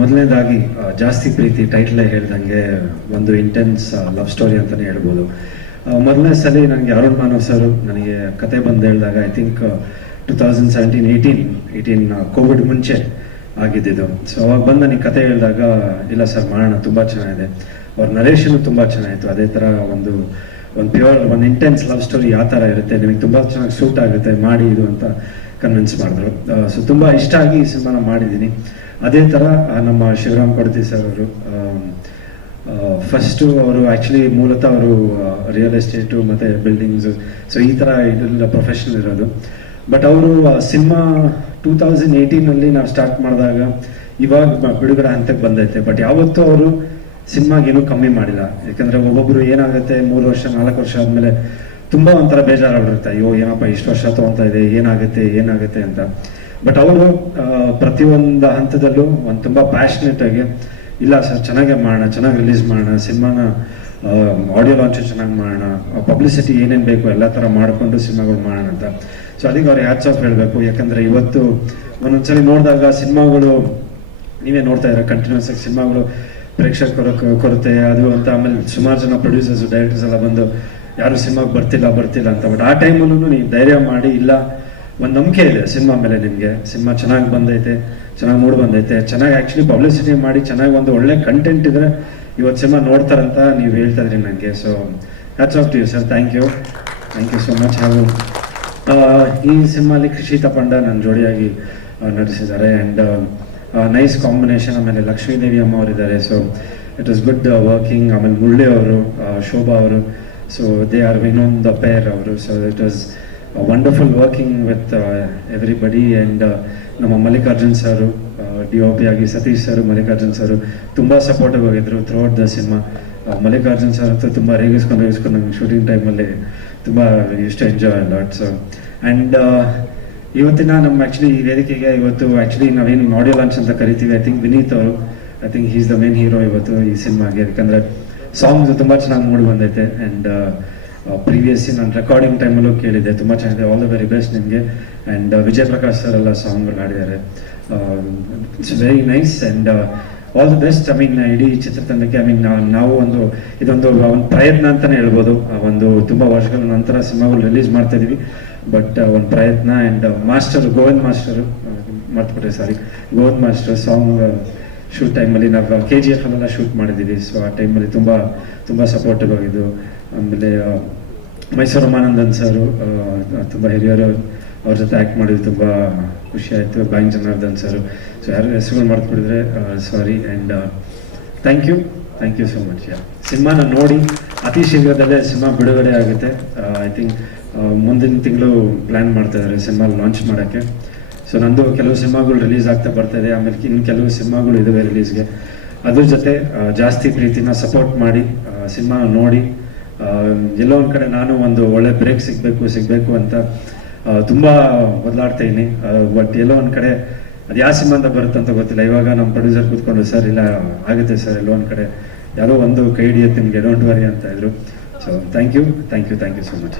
ಮೊದಲನೇದಾಗಿ ಜಾಸ್ತಿ ಪ್ರೀತಿ ಟೈಟ್ಲೇ ಹೇಳ್ದಂಗೆ ಒಂದು ಇಂಟೆನ್ಸ್ ಲವ್ ಸ್ಟೋರಿ ಅಂತಲೇ ಹೇಳ್ಬೋದು. ಮೊದಲನೇ ಸಲ ನನಗೆ ಅರುಣ್ ಮಾನವ್ ಸರ್ ನನಗೆ ಕತೆ ಬಂದು ಹೇಳಿದಾಗ I think two thousand seventeen eighteen eighteen COVID ಮುಂಚೆ ಆಗಿದ್ದಿದ್ದು. ಸೊ ಅವಾಗ ಬಂದು ನನಗೆ ಕತೆ ಹೇಳಿದಾಗ, ಇಲ್ಲ ಸರ್, ಮಾಡೋಣ, ತುಂಬ ಚೆನ್ನಾಗಿದೆ. ಅವ್ರ ನರೇಶನು ತುಂಬ ಚೆನ್ನಾಗಿತ್ತು. ಅದೇ ಥರ ಒಂದು ಒಂದು ಪ್ಯೂರ್ ಒಂದು ಇಂಟೆನ್ಸ್ ಲವ್ ಸ್ಟೋರಿ ಯಾವ ಥರ ಇರುತ್ತೆ. ನಿಮಗೆ ತುಂಬ ಚೆನ್ನಾಗಿ ಸೂಟ್ ಆಗುತ್ತೆ, ಮಾಡಿ ಇದು ಅಂತ. ಕನ್ವಿನ್ಸ್ ಮಾಡಿದ್ರು. ಸೊ ತುಂಬ ಇಷ್ಟ ಆಗಿ ಈ ಸಿನಿಮಾನ ಮಾಡಿದ್ದೀನಿ. ಅದೇ ಥರ ನಮ್ಮ ಶಿವರಾಮ್ ಕೊಡತಿ ಸರ್ ಅವರು ಫಸ್ಟು ಅವರು ಆ್ಯಕ್ಚುಲಿ ಮೂಲತಃ ಅವರು ರಿಯಲ್ ಎಸ್ಟೇಟು ಮತ್ತು ಬಿಲ್ಡಿಂಗ್ಸು ಸೊ ಈ ಥರ ಇದೆಲ್ಲ ಪ್ರೊಫೆಷನಲ್ ಇರೋದು. ಬಟ್ ಅವರು ಸಿನಿಮಾ ಟೂ ತೌಸಂಡ್ ಏಯ್ಟೀನಲ್ಲಿ ನಾವು ಸ್ಟಾರ್ಟ್ ಮಾಡಿದಾಗ ಇವಾಗ ಬಿಡುಗಡೆ ಹಂತಕ್ಕೆ ಬಂದೈತೆ. ಬಟ್ ಯಾವತ್ತೂ ಅವರು ಸಿನಿಮಾಗೇನು ಕಮ್ಮಿ ಮಾಡಿಲ್ಲ. ಯಾಕಂದರೆ ಒಬ್ಬೊಬ್ಬರು ಏನಾಗುತ್ತೆ, ಮೂರು ವರ್ಷ, ನಾಲ್ಕು ವರ್ಷ ಆದಮೇಲೆ ತುಂಬ ಒಂಥರ ಬೇಜಾರಾಗಿರುತ್ತೆ ಅಯ್ಯೋ, ಏನಪ್ಪ ಇಷ್ಟು ವರ್ಷ ತೊಗೊತಾ ಇದೆ, ಏನಾಗುತ್ತೆ ಏನಾಗುತ್ತೆ ಅಂತ. ಬಟ್ ಅವರು ಪ್ರತಿಯೊಂದು ಹಂತದಲ್ಲೂ ಒಂದು ತುಂಬ ಪ್ಯಾಷನೇಟ್ ಆಗಿ, ಇಲ್ಲ ಸರ್, ಚೆನ್ನಾಗೇ ಮಾಡೋಣ, ಚೆನ್ನಾಗಿ ರಿಲೀಸ್ ಮಾಡೋಣ, ಸಿನಿಮಾನ ಆಡಿಯೋ ಲಾಂಚ್ ಚೆನ್ನಾಗಿ ಮಾಡೋಣ ಪಬ್ಲಿಸಿಟಿ ಏನೇನು ಬೇಕು ಎಲ್ಲ ಥರ ಮಾಡಿಕೊಂಡು ಸಿನಿಮಾಗಳು ಮಾಡೋಣ ಅಂತ. ಸೊ ಅದಕ್ಕೆ ಅವ್ರು ಹ್ಯಾಚ್ ಆಫ್ ಹೇಳಬೇಕು. ಯಾಕಂದರೆ ಇವತ್ತು ಒಂದೊಂದ್ಸಲಿ ನೋಡಿದಾಗ ಸಿನಿಮಾಗಳು, ನೀವೇ ನೋಡ್ತಾ ಇರೋ ಕಂಟಿನ್ಯೂಸ್ ಆಗಿ ಸಿನಿಮಾಗಳು ಪ್ರೇಕ್ಷಕರ ಕೊರತೆ, ಅದು ಅಂತ. ಆಮೇಲೆ ಸುಮಾರು ಜನ ಪ್ರೊಡ್ಯೂಸರ್ಸ್ ಡೈರೆಕ್ಟರ್ಸ್ ಎಲ್ಲ ಬಂದು ಯಾರು ಸಿನಿಮಾಗೆ ಬರ್ತಿಲ್ಲ ಬರ್ತಿಲ್ಲ ಅಂತ ಬಟ್ ಆ ಟೈಮಲ್ಲೂ ನೀವು ಧೈರ್ಯ ಮಾಡಿ, ಇಲ್ಲ, ಒಂದು ನಂಬಿಕೆ ಇದೆ ಸಿನಿಮಾ ಮೇಲೆ ನಿಮಗೆ. ಸಿನಿಮಾ ಚೆನ್ನಾಗಿ ಬಂದೈತೆ, ಚೆನ್ನಾಗಿ ಮೂಡ್ ಬಂದೈತೆ, ಚೆನ್ನಾಗಿ ಆ್ಯಕ್ಚುಲಿ ಪಬ್ಲಿಸಿಟಿ ಮಾಡಿ, ಚೆನ್ನಾಗಿ ಒಂದು ಒಳ್ಳೆ ಕಂಟೆಂಟ್ ಇದ್ರೆ ಇವತ್ತು ಸಿನಿಮಾ ನೋಡ್ತಾರಂತ ನೀವು ಹೇಳ್ತಾ ಇದ್ರಿ ನನಗೆ so hats off to you sir thank you thank you so much ಹಾಗೂ ಈ ಸಿನಿಮಾಲಿ ಕೃಷಿ ತಪಂಡ ನನ್ನ ಜೋಡಿಯಾಗಿ ನಟಿಸಿದ್ದಾರೆ. ಆ್ಯಂಡ್ ನೈಸ್ ಕಾಂಬಿನೇಷನ್ ಆಮೇಲೆ ಲಕ್ಷ್ಮೀದೇವಿ ಅಮ್ಮ ಅವರಿದ್ದಾರೆ. So it was good working ಆಮೇಲೆ ಮುರಳಿ ಅವರು ಶೋಭಾ ಅವರು they are winning the pair ಅವರು so it was wonderful working with everybody and ನಮ್ಮ Mallikarjun sir D O P ಆಗಿ ಸತೀಶ್ ಸರ್ ಮಲ್ಲಿಕಾರ್ಜುನ್ ಸರು ತುಂಬ ಸಪೋರ್ಟಿವ್ ಆಗಿದ್ರು throughout the cinema Mallikarjun sir ಅಂತೂ ತುಂಬ ರೇಗಿಸ್ಕೊಂಡು ರೇಗಿಸ್ಕೊಂಡು ನಂಗೆ ಶೂಟಿಂಗ್ ಟೈಮಲ್ಲಿ ತುಂಬ ಇಷ್ಟ ಎಂಜಾಯ್ ಲಾಟ್ ಸೊ ಆ್ಯಂಡ್ ಇವತ್ತಿನ ನಮ್ಮ ಆ್ಯಕ್ಚುಲಿ ಈ ವೇದಿಕೆಗೆ ಇವತ್ತು ಆ್ಯಕ್ಚುಲಿ ನಾವೇನು ಆಡಿಯೋ ಲಾಂಚ್ ಅಂತ ಕರಿತೀವಿ. ಐ ಥಿಂಕ್ ವಿನೀತ್ ಅವರು I think is the main hero ಇವತ್ತು ಈ ಸಿನಿಮಾಗೆ ಯಾಕಂದರೆ ಸಾಂಗ್ಸ್ ತುಂಬ ಚೆನ್ನಾಗಿ ಮೂಡಿ ಬಂದೈತೆ ಆ್ಯಂಡ್ ಪ್ರೀವಿಯಸ್ ನಾನು ರೆಕಾರ್ಡಿಂಗ್ ಟೈಮಲ್ಲೂ ಕೇಳಿದ್ದೆ. ತುಂಬ ಚೆನ್ನಾಗಿದೆ. ಆಲ್ ದ ವೆರಿ ಬೆಸ್ಟ್ ನಿಮಗೆ. ಆ್ಯಂಡ್ ವಿಜಯ್ ಪ್ರಕಾಶ್ ಸರ್ ಎಲ್ಲ ಸಾಂಗ್ಗಳು ಹಾಡಿದ್ದಾರೆ. It's very nice and all the best I mean ಇಡೀ ಚಿತ್ರತಂಡಕ್ಕೆ ಐ ಮೀನ್ ನಾವು ಒಂದು, ಇದೊಂದು ಒಂದು ಪ್ರಯತ್ನ ಅಂತಾನೆ ಹೇಳ್ಬೋದು. ಒಂದು ತುಂಬ ವರ್ಷಗಳ ನಂತರ ಸಿನಿಮಾಗಳು ರಿಲೀಸ್ ಮಾಡ್ತಾ ಇದೀವಿ. ಬಟ್ ಒಂದು ಪ್ರಯತ್ನ and master Govind master ಮರ್ತ್ಬಿಟ್ರೆ sorry Govind master song shoot ಟೈಮಲ್ಲಿ ನಾವು ಕೆ ಜಿ ಎಫ್ ಎಲ್ಲ ಶೂಟ್ ಮಾಡಿದ್ದೀವಿ. ಸೊ ಆ ಟೈಮಲ್ಲಿ ತುಂಬ ತುಂಬ ಸಪೋರ್ಟಿವ್ ಆಗಿದ್ದು. ಆಮೇಲೆ ಮೈಸೂರು ರಮಾನಂದನ್ ಸರು ತುಂಬ ಹಿರಿಯರು ಅವ್ರ ಜೊತೆ ಆ್ಯಕ್ಟ್ ಮಾಡಿದ್ರು ತುಂಬ ಖುಷಿ ಆಯಿತು. ಬ್ಯಾಂಕ್ ಜನಾರ್ದನ್ ಸರು. ಸೊ ಯಾರು ಹೆಸರುಗಳು ಮಾಡ್ಕೊಂಡಿದ್ರೆ sorry and thank you thank you so much ಯಾ ಸಿನಿಮಾನ ನೋಡಿ, ಅತಿ ಶೀಘ್ರದಲ್ಲೇ ಸಿನಿಮಾ ಬಿಡುಗಡೆ ಆಗುತ್ತೆ. ಐ ಥಿಂಕ್ ಮುಂದಿನ ತಿಂಗಳು ಪ್ಲ್ಯಾನ್ ಮಾಡ್ತಾ ಇದ್ದಾರೆ ಸಿನಿಮಾ ಲಾಂಚ್ ಮಾಡೋಕ್ಕೆ. ಸೊ ನಂದು ಕೆಲವು ಸಿನಿಮಾಗಳು ರಿಲೀಸ್ ಆಗ್ತಾ ಬರ್ತಾ ಇದೆ ಆಮೇಲೆ ಇನ್ನು ಕೆಲವು ಸಿನಿಮಾಗಳು ಇದಾವೆ ರಿಲೀಸ್ಗೆ ಅದ್ರ ಜೊತೆ ಜಾಸ್ತಿ ಪ್ರೀತಿನ ಸಪೋರ್ಟ್ ಮಾಡಿ ಸಿನಿಮಾ ನೋಡಿ ಎಲ್ಲೋ ಒಂದು ಕಡೆ ನಾನು ಒಂದು ಒಳ್ಳೆ ಬ್ರೇಕ್ ಸಿಗಬೇಕು ಸಿಗಬೇಕು ಅಂತ ತುಂಬ ಬದಲಾಡ್ತಾ ಇದ್ದೀನಿ. ಬಟ್ ಎಲ್ಲೋ ಒಂದು ಕಡೆ ಅದು ಯಾವ ಸಿನಿಮಾ ಅಂತ ಬರುತ್ತೆ ಅಂತ ಗೊತ್ತಿಲ್ಲ. ಇವಾಗ ನಮ್ಮ ಪ್ರೊಡ್ಯೂಸರ್ ಕೂತ್ಕೊಂಡು, ಸರ್, ಇಲ್ಲ, ಆಗುತ್ತೆ ಸರ್, ಎಲ್ಲೋ ಒಂದು ಕಡೆ ಯಾರೋ ಒಂದು ಕೈ ಹಿಡಿಯುತ್ತೆ ನಿಮಗೆ ಡೋಂಟ್ ವರಿ ಅಂತ ಇದ್ರು. So thank you thank you thank you so much